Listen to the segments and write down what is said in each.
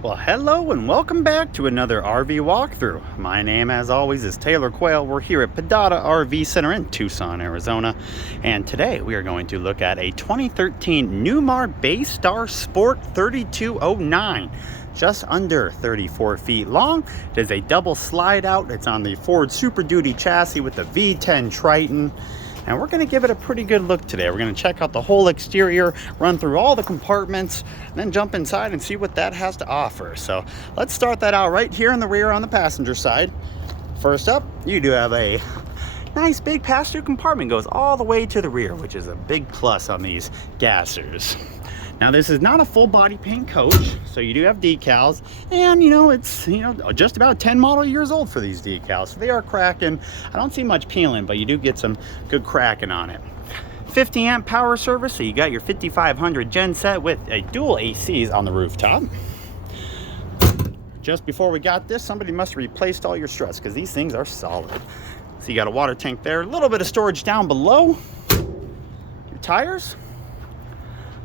Well, hello and welcome back to another RV walkthrough. My name, as always, is Taylor Quayle. We're here at Pedada RV Center in Tucson, Arizona. And today we are going to look at a 2013 Newmar Baystar Sport 3209. Just under 34 feet long. It is a double slide out. It's on the Ford Super Duty chassis with the V10 Triton. And we're going to give it a pretty good look today. We're going to check out the whole exterior, run through all the compartments, and then jump inside and see what that has to offer. So let's start that out right here in the rear on the passenger side. First up, you do have a nice big passenger compartment. Goes all the way to the rear, which is a big plus on these gassers. Now, this is not a full body paint coach, so you do have decals, and it's just about 10 model years old for these decals, so they are cracking. I don't see much peeling, but you do get some good cracking on it. 50 amp power service, so you got your 5500 gen set with a dual ACs on the rooftop. Just before we got this, somebody must have replaced all your struts because these things are solid. So you got a water tank there, a little bit of storage down below. Your tires.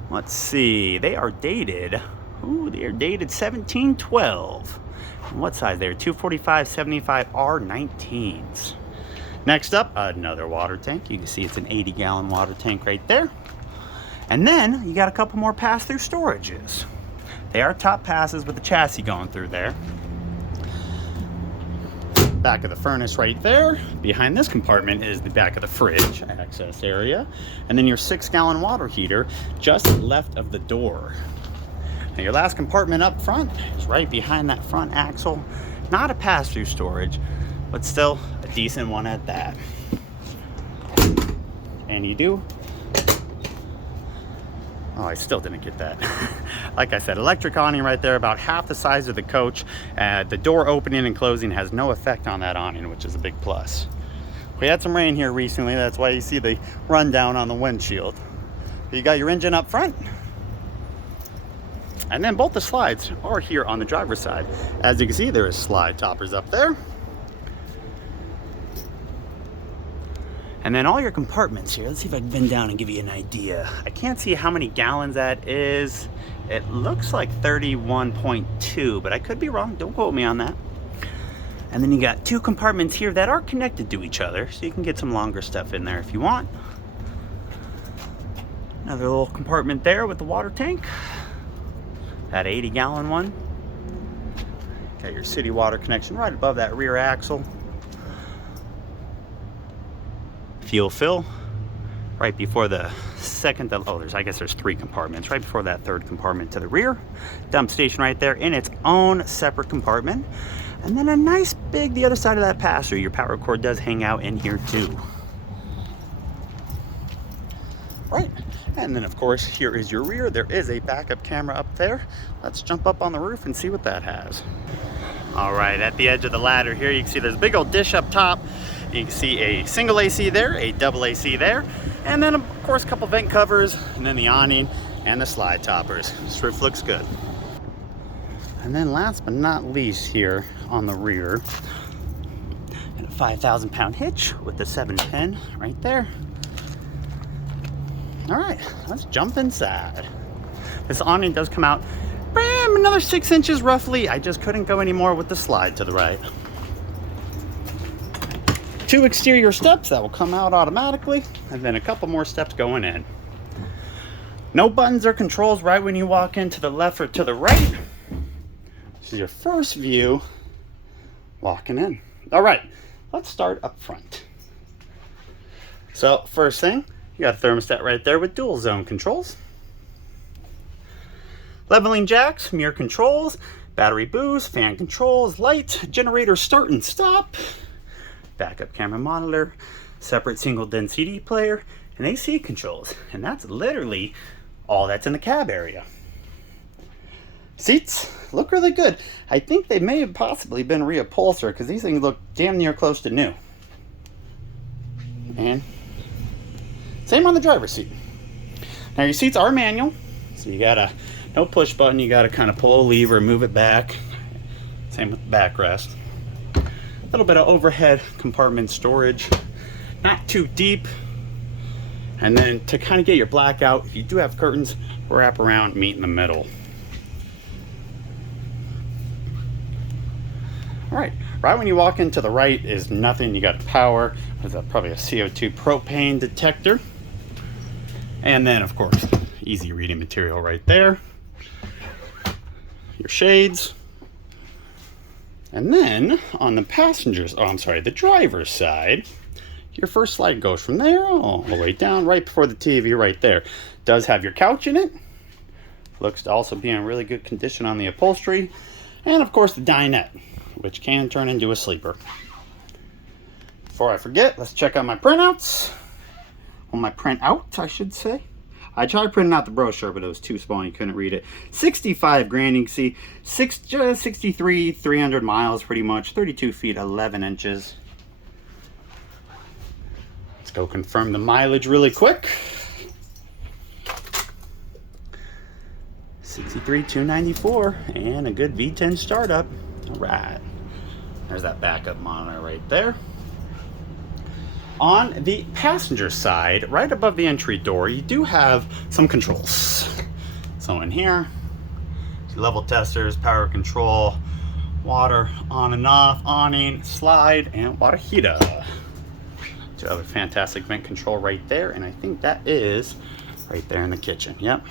Let's see, they are dated. Ooh, they are dated 1712. And what size? They're 245 75 R19s. Next up, another water tank. You can see it's an 80-gallon water tank right there. And then you got a couple more pass-through storages. They are top passes with the chassis going through there. Back of the furnace right there. Behind this compartment is the back of the fridge access area, and then your 6-gallon water heater just left of the door. Now your last compartment up front is right behind that front axle. Not a pass-through storage, but still a decent one at that. And you do. Oh, I still didn't get that. Like I said, electric awning right there, about half the size of the coach. The door opening and closing has no effect on that awning, which is a big plus. We had some rain here recently, that's why you see the rundown on the windshield. You got your engine up front. And then both the slides are here on the driver's side. As you can see, there is slide toppers up there. And then all your compartments here, let's see if I can bend down and give you an idea. I can't see how many gallons that is. It looks like 31.2, but I could be wrong. Don't quote me on that. And then you got two compartments here that are connected to each other, so you can get some longer stuff in there if you want. Another little compartment there with the water tank. That 80-gallon one. Got your city water connection right above that rear axle. Fuel fill right before the second, I guess there's 3 compartments right before that third compartment to the rear. Dump station right there in its own separate compartment. And then a nice big, the other side of that pass-through. Your power cord does hang out in here too. Right, and then of course, here is your rear. There is a backup camera up there. Let's jump up on the roof and see what that has. All right, at the edge of the ladder here, you can see there's a big old dish up top. You can see a single AC there, a double AC there, and then of course a couple vent covers, and then the awning and the slide toppers. This roof looks good. And then last but not least here on the rear, and a 5,000-pound hitch with the 710 right there. All right, let's jump inside. This awning does come out another 6 inches roughly. I just couldn't go any more with the slide to the right. 2 exterior steps that will come out automatically, and then a couple more steps going in. No buttons or controls right when you walk in to the left or to the right. This is your first view walking in. All right, let's start up front. So first thing, you got a thermostat right there with dual zone controls. Leveling jacks, mirror controls, battery boost, fan controls, light, generator start and stop. Backup camera monitor, separate single DIN CD player, and AC controls. And that's literally all that's in the cab area. Seats look really good. I think they may have possibly been reupholstered because these things look damn near close to new. And same on the driver's seat. Now your seats are manual, so you gotta, no push button, you gotta kind of pull a lever and move it back. Same with the backrest. A little bit of overhead compartment storage, not too deep. And then to kind of get your blackout, if you do have curtains, wrap around, meet in the middle. All right, right when you walk into the right is nothing. You got power. There's probably a CO2 propane detector. And then, of course, easy reading material right there. Your shades. And then on the the driver's side, your first slide goes from there all the way down, right before the TV right there. Does have your couch in it. Looks to also be in really good condition on the upholstery. And of course the dinette, which can turn into a sleeper. Before I forget, let's check out my printouts. Well, my printout, I should say. I tried printing out the brochure, but it was too small and you couldn't read it. 65 grand, you can see 63, 300 miles pretty much, 32 feet, 11 inches. Let's go confirm the mileage really quick. 63,294 and a good V10 startup. All right, there's that backup monitor right there. On the passenger side, right above the entry door, you do have some controls. So in here, level testers, power control, water on and off, awning, slide, and water heater. So you have a fantastic vent control right there, and I think that is right there in the kitchen. Yep.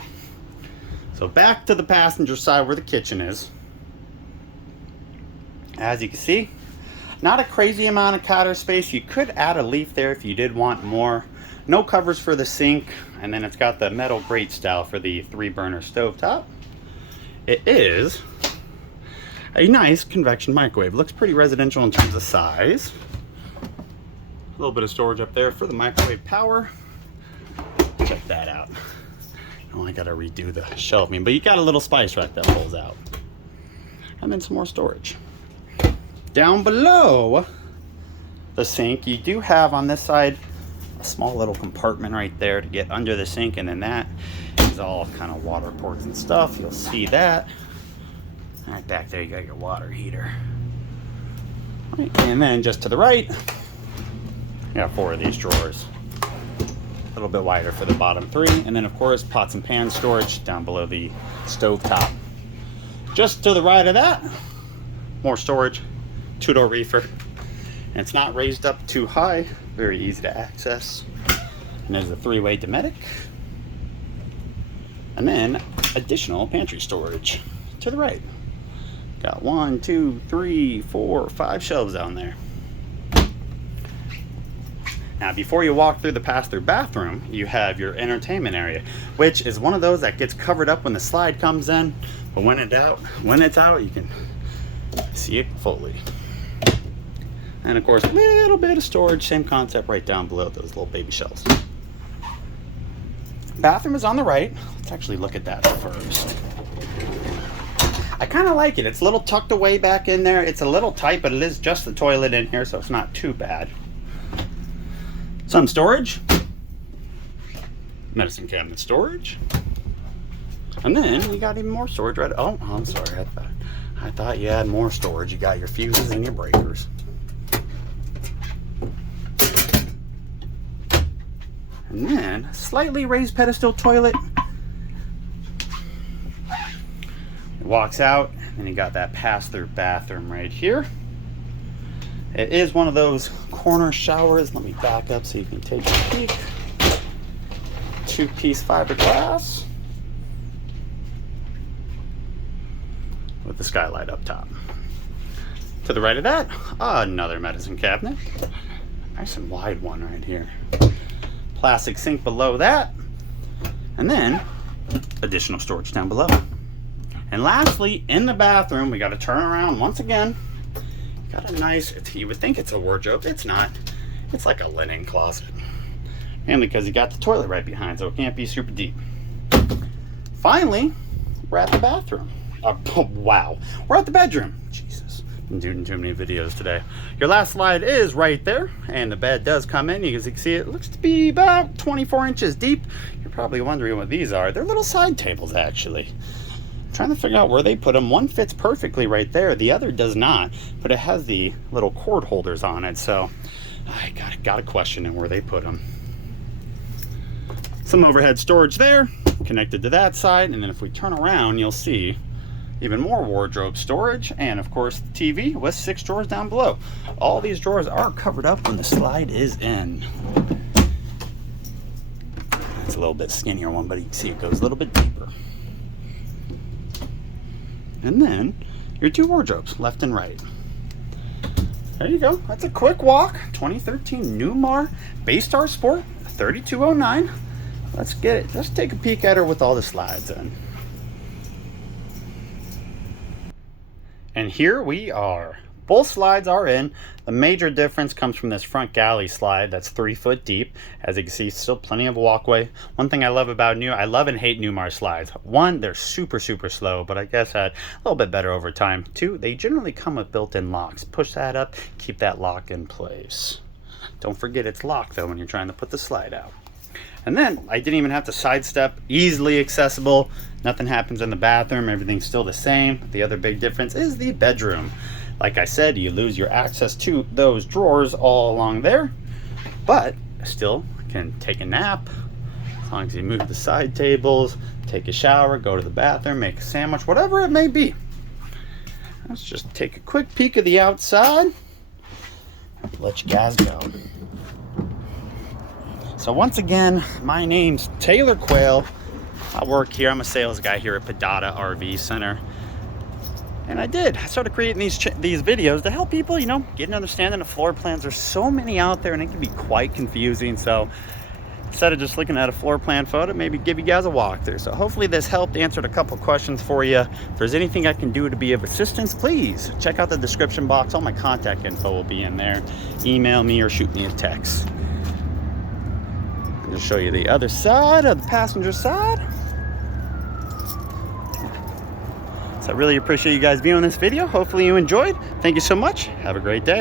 So back to the passenger side where the kitchen is. As you can see, not a crazy amount of counter space. You could add a leaf there if you did want more. No covers for the sink, and then it's got the metal grate style for the 3-burner stovetop. It is a nice convection microwave. Looks pretty residential in terms of size. A little bit of storage up there for the microwave power. Check that out. Oh, I gotta redo the shelving, but you got a little spice rack that pulls out. And then some more storage. Down below the sink, you do have on this side a small little compartment right there to get under the sink, and then that is all kind of water ports and stuff. You'll see that. Right back there, you got your water heater. Right, and then just to the right, you got 4 of these drawers. A little bit wider for the bottom 3, and then of course pots and pan storage down below the stove top. Just to the right of that, more storage, 2-door reefer, and it's not raised up too high, very easy to access. And there's a 3-way Dometic, and then additional pantry storage to the right. Got 1, 2, 3, 4, 5 shelves down there. Now, before you walk through the pass-through bathroom, you have your entertainment area, which is one of those that gets covered up when the slide comes in, but when it's out, you can see it fully. And of course, a little bit of storage, same concept right down below those little baby shelves. Bathroom is on the right. Let's actually look at that first. I kind of like it. It's a little tucked away back in there. It's a little tight, but it is just the toilet in here, so it's not too bad. Some storage, medicine cabinet storage, and then we got even more storage right. Oh, I'm sorry. I thought you had more storage. You got your fuses and your breakers. And then slightly raised pedestal toilet. It walks out, and then you got that pass-through bathroom right here. It is one of those corner showers. Let me back up so you can take a peek. 2-piece fiberglass with the skylight up top. To the right of that, another medicine cabinet. Nice and wide one right here. Plastic sink below that. And then additional storage down below. And lastly, in the bathroom, we got to turn around once again. Got a nice, you would think it's a wardrobe. It's not. It's like a linen closet. Mainly because you got the toilet right behind, so it can't be super deep. Finally, we're at the bathroom. Oh, wow. We're at the bedroom. Jesus. I'm doing too many videos today. Your last slide is right there, and the bed does come in. As you can see, it looks to be about 24 inches deep. You're probably wondering what these are. They're little side tables, actually. Trying to figure out where they put them. One fits perfectly right there, the other does not, but it has the little cord holders on it, so I gotta question where they put them. Some overhead storage there connected to that side, and then if we turn around, you'll see even more wardrobe storage, and of course the TV with 6 drawers down below. All these drawers are covered up when the slide is in. It's a little bit skinnier one, but you can see it goes a little bit deeper. And then your 2 wardrobes, left and right. There you go. That's a quick walk. 2013 Newmar Baystar Sport 3209. Let's get it. Let's take a peek at her with all the slides in. And here we are. Both slides are in. The major difference comes from this front galley slide that's 3 foot deep. As you can see, still plenty of walkway. One thing I love about I love and hate Newmar slides. 1, they're super slow, but I guess a little bit better over time. 2, they generally come with built-in locks. Push that up, keep that lock in place. Don't forget it's locked though when you're trying to put the slide out. And then I didn't even have to sidestep, easily accessible. Nothing happens in the bathroom, everything's still the same. The other big difference is the bedroom. Like I said, you lose your access to those drawers all along there, but still can take a nap as long as you move the side tables, take a shower, go to the bathroom, make a sandwich, whatever it may be. Let's just take a quick peek of the outside. Let you guys go. So once again, my name's Taylor Quayle. I work here. I'm a sales guy here at Padada RV Center. And I started creating these videos to help people, you know, get an understanding of floor plans. There's so many out there and it can be quite confusing. So instead of just looking at a floor plan photo, maybe give you guys a walkthrough. So hopefully this helped, answered a couple questions for you. If there's anything I can do to be of assistance, please check out the description box. All my contact info will be in there. Email me or shoot me a text. I'll show you the other side of the passenger side. So I really appreciate you guys viewing this video. Hopefully you enjoyed. Thank you so much. Have a great day.